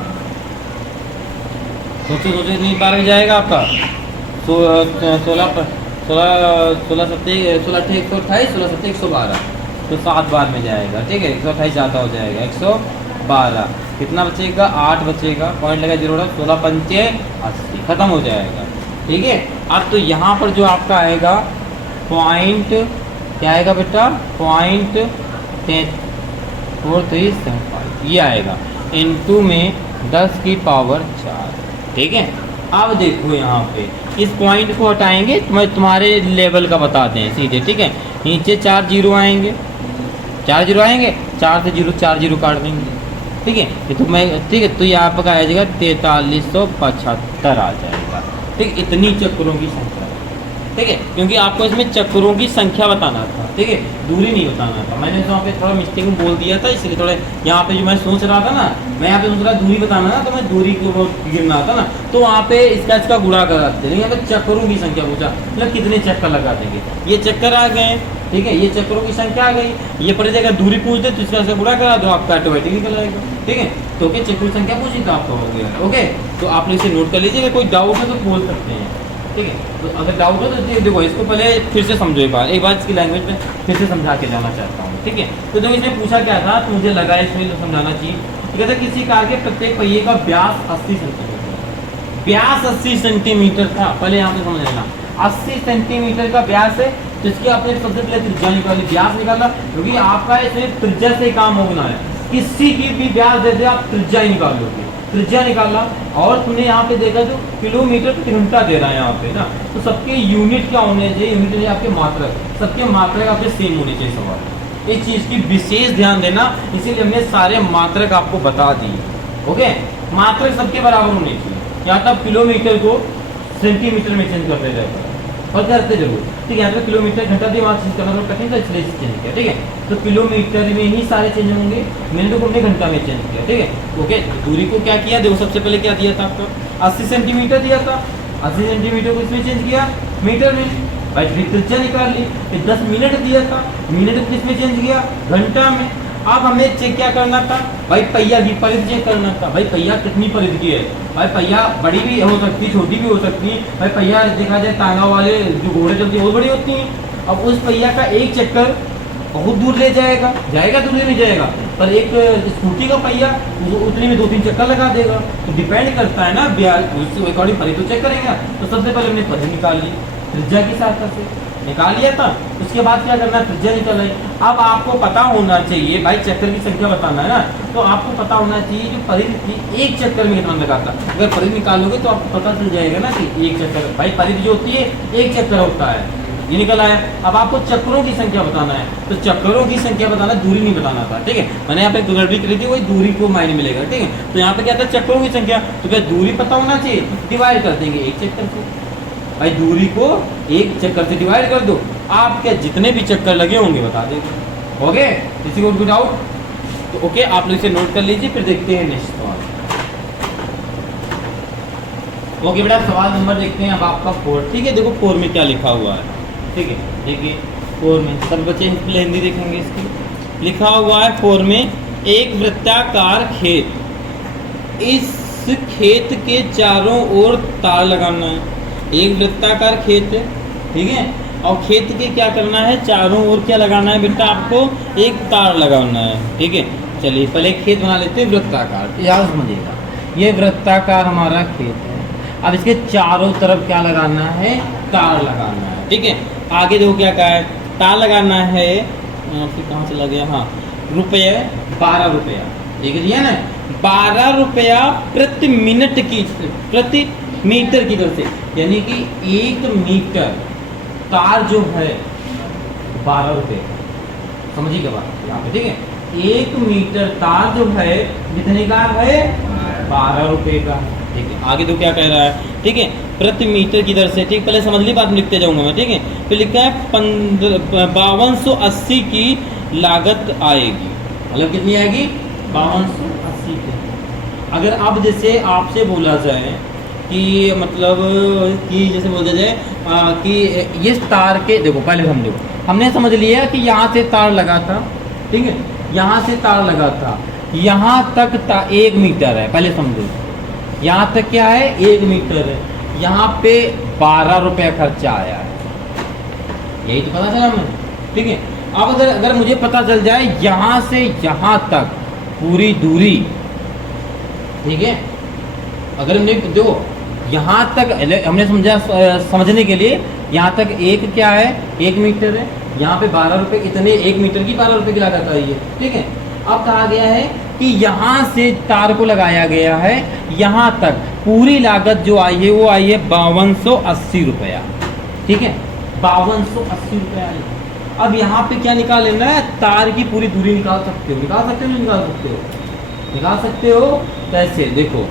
सोचो कितनी बार में जाएगा आपका 16 7 128, 16 7 112, तो 7 बार में जाएगा, ठीक है, 128 ज़्यादा हो जाएगा, 112, कितना बचेगा 8 बचेगा, पॉइंट लगा 0, 16 पंचे 80, खत्म हो जाएगा, ठीक है। अब तो यहाँ पर जो आपका आएगा पॉइंट, क्या आएगा बेटा, पॉइंट 4375 ये आएगा, इनटू में 10 की पावर 4, ठीक है। अब देखो यहाँ पे इस पॉइंट को हटाएंगे, तुम्हारे लेवल का बताते हैं सीधे, ठीक है, नीचे 4 0 आएंगे, 4 0 आएंगे, 4 से 0 4 0 काट देंगे, ठीक है, ये तो मैं, ठीक है, तो यहाँ पर आ जाएगा 4375 आ जाएगा, ठीक, इतनी चक्करों की संख्या, ठीक है, क्योंकि आपको इसमें चक्करों की संख्या बताना था, ठीक है, दूरी नहीं बताना था। मैंने वहाँ पे थोड़ा मिस्टेक में बोल दिया था, इसलिए थोड़ा यहाँ पे जो मैं सोच रहा था ना, मैं यहाँ पे सोच रहा दूरी बताना ना, तो मैं दूरी को गिरना था ना, तो वहाँ पे इसका गुणा कराते हैं, यहाँ पे चक्करों की संख्या पूछा, मतलब कितने चक्कर लगा देंगे, ये चक्कर आ गए, ठीक है, ये चक्करों की संख्या आ गई, ये पर अगर दूरी पूछ दे तो इसका गुणा करा दो, आपका ऑटोमेटिक निकल जाएगा, ठीक है, तो ओके, चक्कर संख्या पूछी तो आपका हो गया, ओके। तो आप लोग इसे नोट कर लीजिए, कोई डाउट है तो बोल सकते हैं, ठीक है। तो अगर डाउट हो तो देखो, इसको पहले फिर से समझो, एक बार इसकी लैंग्वेज में फिर से समझा के जाना चाहता हूँ, ठीक है। तो देखो इसने पूछा क्या था, तो मुझे लगा इसमें तो समझाना चाहिए, कहते किसी कार के प्रत्येक पहिए का व्यास 80 सेंटीमीटर, व्यास 80 सेंटीमीटर था, पहले यहाँ पे समझ लेना, 80 सेंटीमीटर का व्यास है, तो इसकी आपने सबसे पहले त्रिज्या निकाली, व्यास निकाला, क्योंकि आपका इसमें त्रिज्या से काम होना है, किसी की भी व्यास दे दे आप त्रिज्या ही निकाल लोगे, त्रिज्या निकाला, और तुमने यहाँ पे देखा जो किलोमीटर प्रति घंटा दे रहा है यहाँ पे ना, तो सबके यूनिट क्या होने चाहिए, यूनिट है आपके मात्रक, सबके मात्रक आपके सेम होने चाहिए सवाल, इस चीज़ की विशेष ध्यान देना, इसीलिए हमने सारे मात्रक आपको बता दिए, ओके, मात्रक सबके बराबर होने चाहिए, यहाँ तक किलोमीटर को सेंटीमीटर में चेंज करते रहते और करते जरूर, ठीक है, यहाँ पे किलोमीटर घंटा भी वहाँ चेंज करना थोड़ा कठिन था, इसलिए चेंज किया, ठीक है, तो किलोमीटर में ही सारे चेंज होंगे, मिनट को हमने घंटा में चेंज किया, ठीक है, ओके। दूरी को क्या किया, देखो सबसे पहले क्या दिया था आपको 80 सेंटीमीटर दिया था, 80 सेंटीमीटर को इसमें चेंज किया मीटर में, भाई त्रिज्या निकाल ली, फिर 10 मिनट दिया था, मिनट को किसमें चेंज किया, घंटा में। अब हमें चेक क्या करना था भाई, पहिया की परिधि चेक करना था, भाई पहिया कितनी परिधि की है, भाई पहिया बड़ी भी हो सकती है, छोटी भी हो सकती है, भाई पहिया देखा जाए टांगा वाले जो घोड़े चलती है वो बड़ी होती हैं। अब उस पहिया का एक चक्कर बहुत दूर ले जाएगा, जाएगा दूर नहीं जाएगा, पर एक स्कूटी का पहिया उतने में 2-3 चक्कर लगा देगा। तो डिपेंड करता है ना, उसके अकॉर्डिंग परिधि तो चेक करेंगे। तो सबसे पहले हमने परिधि निकाल ली, त्रिज्या की सहायता से निकाल लिया था। उसके बाद क्या करना है, त्रिज्या निकाल रही। अब आपको पता होना चाहिए भाई, चक्कर की संख्या बताना है ना, तो आपको पता होना चाहिए जो परिधि थी एक चक्कर में कितना लगाता। अगर परिधि निकालोगे तो आपको पता चल जाएगा ना कि एक चक्कर, भाई परिधि जो होती है एक चक्कर होता है, ये निकल आया। अब आपको चक्रों की संख्या बताना है, तो चक्रों की संख्या बताना, दूरी नहीं बताना था, ठीक है। मैंने यहाँ पे गड़बड़ी करी थी, वही दूरी को मायने मिलेगा, ठीक है। तो यहाँ पे क्या था, चक्रों की संख्या, तो क्या दूरी पता होना चाहिए, डिवाइड कर देंगे एक चक्कर से। भाई दूरी को एक चक्कर से डिवाइड कर दो, आपके जितने भी चक्कर लगे होंगे बता देंगे। ओके, किसी को कोई डाउट? तो ओके, आप लोग इसे नोट कर लीजिए, फिर देखते हैं नेक्स्ट सवाल। ओके बेटा, सवाल नंबर देखते हैं अब आपका 4, ठीक है। देखो 4 में क्या लिखा हुआ है, ठीक है। देखिए 4 में सब बच्चे हिंदी देखेंगे, इसकी लिखा हुआ है 4 में, एक वृत्ताकार खेत, इस खेत के चारों ओर तार लगाना है। एक वृत्ताकार खेत है, ठीक है, और खेत के क्या करना है, चारों ओर क्या लगाना है बेटा, आपको एक तार लगाना है, ठीक है। चलिए पहले खेत बना लेते हैं वृत्ताकार, याद समझिएगा। ये वृत्ताकार हमारा खेत है, अब इसके चारों तरफ क्या लगाना है, तार लगाना है, ठीक है। आगे देखो क्या कहा है, तार लगाना है, फिर कहाँ चला गया, हाँ, रुपये 12 रुपया, देख लिया ना, 12 रुपया प्रति मिनट की, प्रति मीटर की दर से, यानी कि 1 मीटर तार जो है 12 रुपये, समझिएगा बात यहाँ पे, ठीक है। 1 मीटर तार जो है कितने का है, 12 रुपये का, ठीक है। आगे तो क्या कह रहा है, ठीक है, प्रति मीटर की दर से, ठीक। पहले समझ ली बात, लिखते जाऊंगा मैं, ठीक है। फिर लिखा है 5280 की लागत आएगी, मतलब कितनी आएगी, 5280 की। अगर अब जैसे आपसे बोला जाए कि मतलब कि जैसे बोला जाए कि ये तार के, देखो पहले समझो, हमने समझ लिया कि यहाँ से तार लगा था, ठीक है, यहाँ से तार लगा था, यहाँ तक 1 मीटर है, पहले समझो, यहाँ तक क्या है, 1 मीटर है, यहाँ पे 12 रुपया खर्चा आया है, यही तो पता चला हमें, ठीक है। अब अगर मुझे पता चल जाए यहाँ से यहाँ तक पूरी दूरी, ठीक है, अगर हमने देखो यहाँ तक हमने समझा, समझने के लिए यहाँ तक एक क्या है, 1 मीटर है, यहाँ पे 12 रुपये, इतने 1 मीटर की 12 रुपये की लागत आई है, ठीक है। अब कहा गया है कि यहाँ से तार को लगाया गया है, यहाँ तक पूरी लागत जो आई है वो आई है 5280 रुपया, ठीक है, 5280 रुपया आई। अब यहाँ पे क्या निकाल लेना है, तार की पूरी दूरी निकाल सकते हो, निकाल सकते हो, निकाल सकते हो, निकाल सकते हो। कैसे, देखो,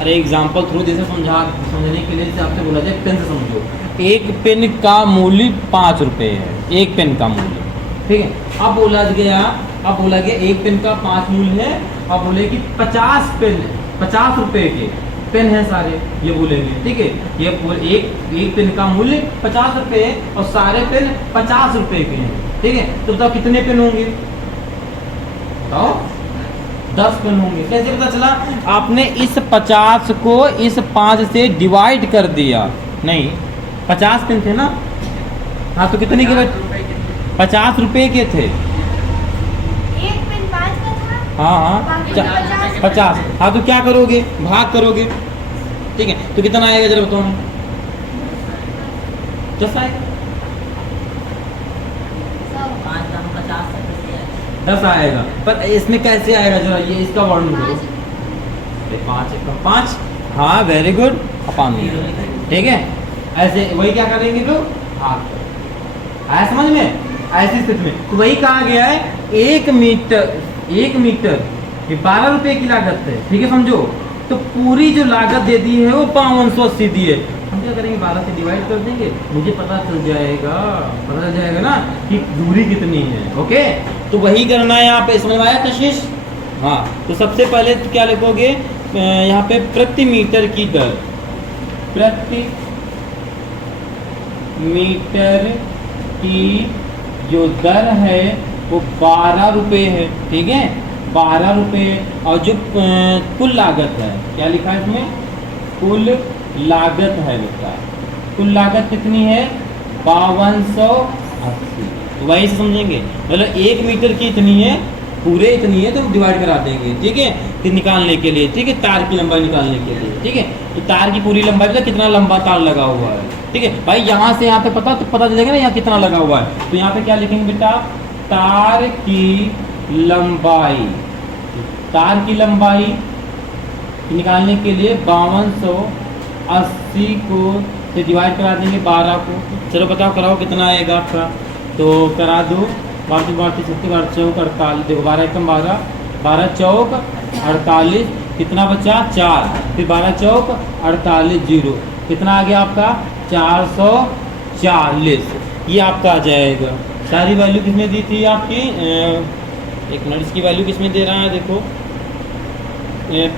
अरे एग्जाम्पल थ्रू जैसे समझने के लिए, जैसे आपसे बोला जाए पेन से समझो, एक पेन का मूल्य 5 रुपये है, एक पेन का मूल्य, ठीक है। अब बोला गया एक पेन का 5 मूल्य है, अब बोले कि 50 पेन, 50 रुपये के पेन है सारे, ये बोलेंगे, ठीक है। ये एक पेन का मूल्य 50 रुपये है और सारे पेन 50 रुपये के हैं, ठीक है। तो बताओ कितने पेन होंगे, बताओ, 10 पेन होंगे। कैसे पता चला, आपने इस 50 को इस 5 से डिवाइड कर दिया, नहीं 50 पेन थे ना, हाँ, तो कितने के, 50 रुपए के थे, एक पेन 5 का था, हाँ 50, हाँ, तो क्या करोगे, भाग करोगे, ठीक है। तो कितना आएगा जरा बताओ, 10 आएगा, 10 आएगा। पर इसमें कैसे आएगा जरा, ये इसका वर्णन करो, 5 1 5, हाँ वेरी गुड, अपान, ठीक है। ऐसे वही क्या करेंगे लोग, भाग, आया समझ में, ऐसी स्थिति में तो वही कहा गया है, 1 मीटर ये 12 रुपये की लागत है, ठीक है, समझो। तो पूरी जो लागत दे दी है वो 5280 दी है, हम क्या करेंगे, 12 से डिवाइड कर देंगे, मुझे पता चल जाएगा ना कि दूरी कितनी है, ओके। तो वही करना है यहाँ पे, समझ में आया कशिश, हाँ। तो सबसे पहले क्या लिखोगे यहाँ पे, प्रति मीटर की दर, प्रति मीटर की जो दर है वो 12 रुपये है, ठीक है, 12 रुपये। और जो कुल लागत है, क्या लिखा है इसमें, कुल लागत है बेटा, कुल लागत कितनी है, 5280, तो वहीं से समझेंगे, मतलब 1 मीटर की इतनी है, पूरे इतनी है तो डिवाइड करा देंगे, ठीक है, तो निकालने के लिए, ठीक है, तार की लंबाई निकालने के लिए, ठीक है। तो तार की पूरी लंबाई मतलब कितना लंबा तार लगा हुआ है, ठीक है भाई। यहाँ से यहाँ पे पता चलेगा ना यहाँ कितना लगा हुआ है। तो यहाँ पे क्या लिखेंगे बेटा, तार की लंबाई, तार की लंबाई निकालने के लिए 5280 को से डिवाइड करा देंगे 12 को। चलो बताओ, कराओ कितना आएगा आपका, तो करा दो। 12 12 12 चौक 48, देखो 12 एकम 12, 12 चौक 48, कितना बचा 4, फिर 12 चौक 48 जीरो, कितना आ गया आपका 440, ये आपका आ जाएगा। सारी वैल्यू किसने दी थी आपकी, एक मिनट, इसकी वैल्यू किसमें दे रहा है देखो,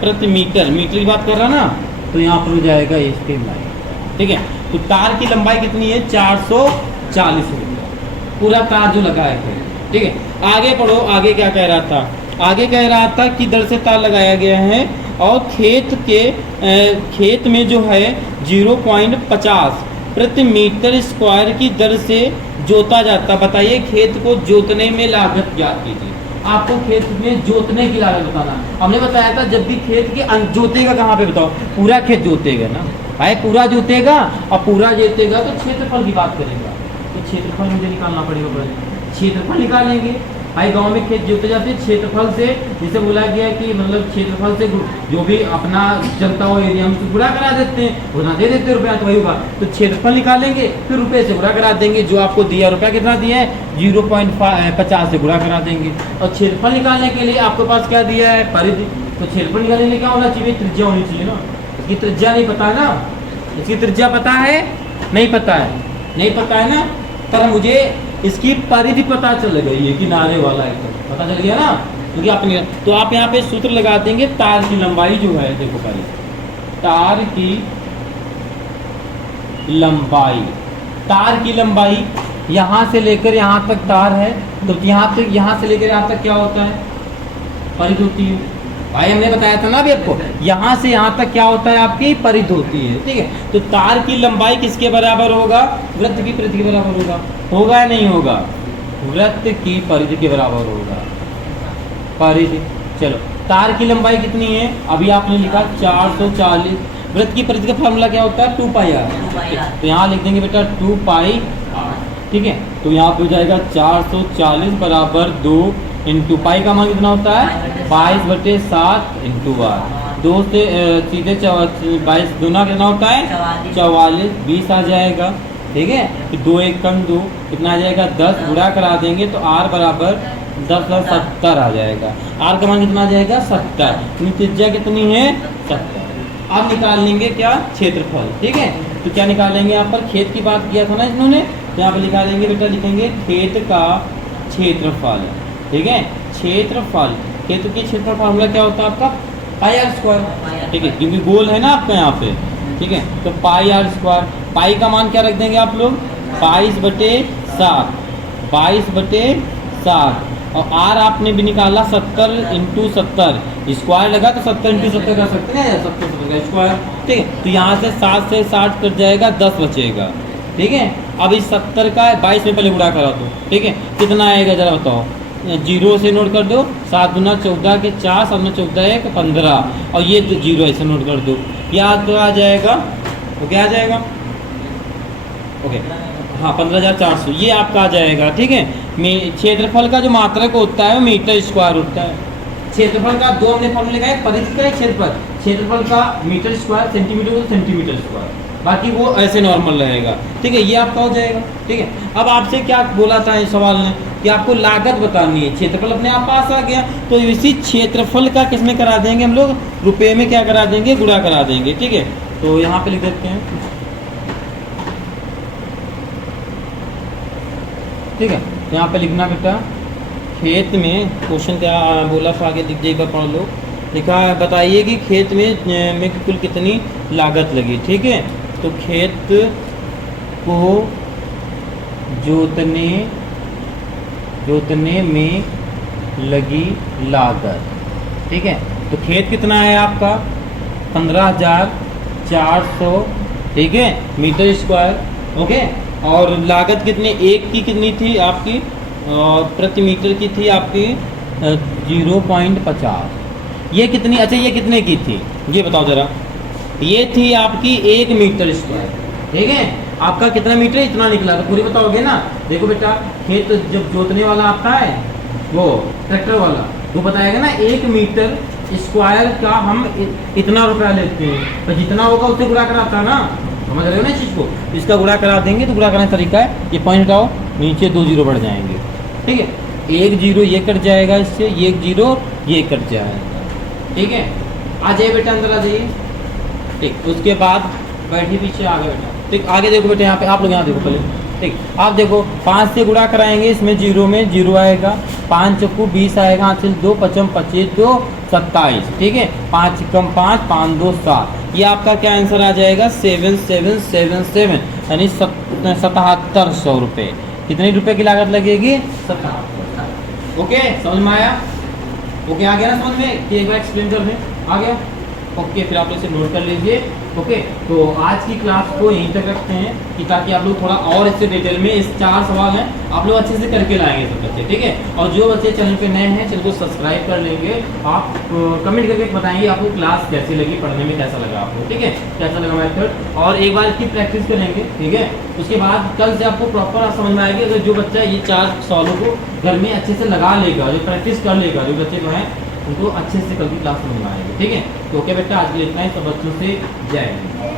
प्रति मीटर, मीटर की बात कर रहा ना, तो यहाँ पर हो जाएगा इसकी लंबाई, ठीक है। तो तार की लंबाई कितनी है 440 मीटर, पूरा तार जो लगा है, ठीक है। आगे पढ़ो, आगे क्या कह रहा था, आगे कह रहा था कि दर से तार लगाया गया है और खेत में जो है 0.50 प्रति मीटर स्क्वायर की दर से जोता जाता। बताइए खेत को जोतने में लागत ज्ञात कीजिए। आपको खेत में जोतने की लागत बताना, हमने बताया था जब भी खेत के जोतेगा कहाँ पे बताओ, पूरा खेत जोतेगा ना भाई, पूरा जोतेगा और पूरा जोतेगा तो क्षेत्रफल की बात करेगा, तो क्षेत्रफल मुझे निकालना पड़ेगा पहले, क्षेत्रफल निकालेंगे भाई। गांव में खेत जोते जाते हैं क्षेत्रफल से, जिसे बोला गया कि मतलब क्षेत्रफल से जो भी अपना चलता हो एरिया हम गुणा करा देते हैं, उतना दे देते हैं रुपया, तो वही होगा। तो क्षेत्रफल निकालेंगे, फिर रुपये से गुणा करा देंगे, जो आपको दिया रुपया कितना दिया है 0.50 से गुणा करा देंगे। और क्षेत्रफल निकालने के लिए आपके पास क्या दिया है, परिधि। तो क्षेत्रफल निकालने के लिए क्या होना चाहिए, त्रिज्या होनी चाहिए ना। इसकी त्रिज्या नहीं पता है ना, इसकी त्रिज्या पता है, नहीं पता है, नहीं पता है ना, पर मुझे इसकी परिधि पता चल गई है, किनारे वाला एकदम पता चल गया ना, क्योंकि आपने, तो आप यहाँ पे सूत्र लगा देंगे, तार की लंबाई जो है, देखो पहले तार की लंबाई, तार की लंबाई यहाँ से लेकर यहाँ तक तार है, तो यहाँ से लेकर यहाँ तक क्या होता है, परिधि होती है भाई। हमने बताया था ना अभी आपको, यहाँ से यहाँ तक क्या होता है आपकी परिधि होती है, ठीक है। तो तार की लंबाई किसके बराबर होगा, वृत्त की परिधि के बराबर होगा या नहीं होगा, वृत्त की परिधि के बराबर होगा, परिधि। चलो तार की लंबाई कितनी है, अभी आपने लिखा 440, वृत्त की परिधि का फॉर्मूला क्या होता है 2πr, तो यहाँ लिख देंगे बेटा 2πr, ठीक है। तो यहाँ पे हो जाएगा 440 बराबर 2 इंटू पाई का मान कितना होता है 22/7 इंटू आर, 2 से सीधे 22 दूना कितना होता है 44, 20 आ जाएगा, ठीक है। तो 2 एकम 2 कितना आ जाएगा 10, गुणा करा देंगे तो आर बराबर 10/70 आ जाएगा, आर का मान कितना आ जाएगा 70, त्रिज्या कितनी है 70। अब निकाल लेंगे क्या, क्षेत्रफल, ठीक है। तो क्या निकालेंगे, यहाँ पर खेत की बात किया था ना इन्होंने, तो यहाँ पर निकालेंगे बेटा, लिखेंगे खेत का क्षेत्रफल, ठीक है। क्षेत्रफल, खेत की क्षेत्रफल फार्मूला क्या होता है आपका πr², ठीक है, क्योंकि गोल है ना आपका यहाँ पे, ठीक है। तो πr², पाई का मान क्या रख देंगे आप लोग 22/7, 22/7, और आर आपने भी निकाला 70 इंटू 70, स्क्वायर लगा तो 70 इंटू 70 कर सकते हैं, 70 का स्क्वायर, ठीक है। तो यहाँ से 7 से 60 कट जाएगा, 10 बचेगा, ठीक है। अब इस 70 का 22 में पहले गुणा करा दो, ठीक है, कितना आएगा जरा बताओ, 0 से नोट कर दो, 7 दूना 14 के 4, 7 में 14 1 15, और ये 0 ऐसे नोट कर दो, यहाँ तो आ जाएगा, तो क्या आ जाएगा, ओके हाँ 15,400, ये आपका आ जाएगा, ठीक है। क्षेत्रफल का जो मात्रक होता है वो मीटर स्क्वायर होता है। क्षेत्रफल का 2 हमने फॉर्मूले का, परिधि का क्षेत्रफल का मीटर स्क्वायर, सेंटीमीटर तो सेंटीमीटर स्क्वायर, बाकी वो ऐसे नॉर्मल रहेगा, ठीक है। ये आपका हो जाएगा, ठीक है। अब आपसे क्या बोला था इस सवाल ने कि आपको लागत बतानी है, क्षेत्रफल अपने आप पास आ गया, तो इसी क्षेत्रफल का किस में करा देंगे हम लोग, रुपए में क्या करा देंगे, गुणा करा देंगे, ठीक है। तो यहाँ पे लिख देते हैं, ठीक है। तो यहाँ पे लिखना बेटा, खेत में क्वेश्चन क्या बोला था, आगे लिख जाइएगा, पढ़ लो। लिखा है बताइए कि खेत में कुल कितनी लागत लगी, ठीक है। तो खेत को जोतने में लगी लागत, ठीक है। तो खेत कितना है आपका 15,400, ठीक है, मीटर स्क्वायर, ओके। और लागत कितनी, एक की कितनी थी आपकी, प्रति मीटर की थी आपकी 0.50। ये कितनी, अच्छा ये कितने की थी ये बताओ ज़रा। ये थी आपकी 1 मीटर स्क्वायर, ठीक है। आपका कितना मीटर इतना निकला, तो पूरी बताओगे ना। देखो बेटा, खेत जब जोतने वाला आता है वो ट्रैक्टर वाला, वो बताएगा ना 1 मीटर स्क्वायर का हम इतना रुपया लेते हैं, तो जितना होगा उससे गुणा कराता है ना, समझ रहे हो ना इस चीज़ को। इसका गुणा करा देंगे तो गुणा करने का तरीका है, ये पॉइंट हटाओ, नीचे 2 जीरो बढ़ जाएंगे, ठीक है। 1 जीरो ये कट जाएगा, इससे 1 जीरो ये कट जाएगा, ठीक है। आ जाइए बेटा, अंदर आ जाइए, ठीक। उसके बाद बैठिए पीछे, आगे बेटा, ठीक। आगे देखो बेटा, यहाँ पे आप लोग यहाँ देखो पहले, ठीक। आप देखो 5 से गुणा कराएंगे, इसमें जीरो में जीरो आएगा, 5 चक्कू 20 आएगा, 5 2 पचम 25 2 27, ठीक है। 5 कम 5 5 2 7, ये आपका क्या आंसर आ जाएगा 7777, यानी 7700 रुपये। कितने रुपए की लागत लगेगी, 77। ओके, समझ में आया? ओके, आ गया ना समझ में कि एक बार एक्सप्लेन कर दें, आ गया? ओके, फिर आप लोग इसे नोट कर लीजिए। ओके, तो आज की क्लास को यहीं तक रखते हैं कि ताकि आप लोग थोड़ा और इससे डिटेल में, इस 4 सवाल हैं आप लोग अच्छे से करके लाएंगे सब बच्चे, ठीक है। और जो बच्चे चैनल पे नए हैं चैनल को सब्सक्राइब कर लेंगे। आप कमेंट करके बताएंगे आपको क्लास कैसी लगी, पढ़ने में कैसा लगा आपको, ठीक है, कैसा लगा मेथड। और एक बार इसकी प्रैक्टिस करेंगे, ठीक है। उसके बाद कल से आपको प्रॉपर समझ में आएगी। अगर जो बच्चा ये 4 सवालों को घर में अच्छे से लगा लेगा, जो प्रैक्टिस कर लेगा, जो बच्चे जो हैं उनको अच्छे से कल की क्लास समझ में आएगी, ठीक है। तो ओके बेटा, आज के लिए इतना ही। सब बच्चों से जय हिंद।